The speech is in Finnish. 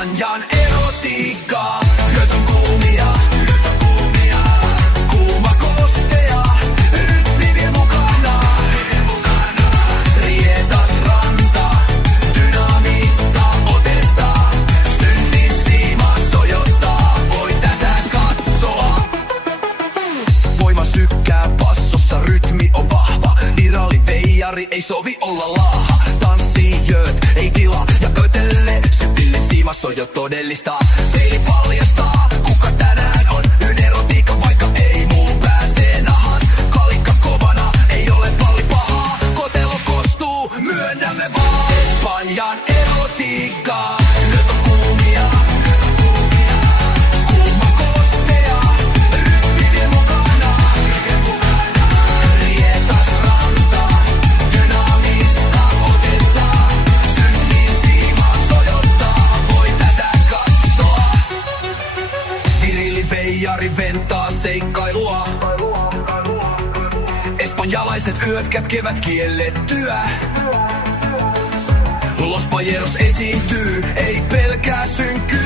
Espanjan erotiikkaa. Yöt on kuumia, kuuma kostea. Rytmi vie mukana, rietas ranta, dynaamista otetta. Synnin siima sojottaa, voi tätä katsoa. Voima sykkää passossa, rytmi on vahva. Viralli veijari, ei sovi olla laaha. Tanssijööt, ei tila ja kötelle. Syntillin siima sojo todellista. Peili paljastaa, kuka tänään on. Erotiikka, vaikka ei muu pääsee nahan. Kalikka kovana, ei ole palli pahaa. Kotelo kostuu, myönnämme vaan. Espanjan erotiikkaa. Yöt on kuumia, kuuma kostea. Rytmi vie mukana, rietas ranta, dynaamista otetta. Synnin siima sojottaa, voi tätä katsoa. Virilli veijari ventaa seikkailua. Espanjalaiset yöt kätkevät kiellettyä. Los Pajeros esiintyy, ei pelkää synkyä.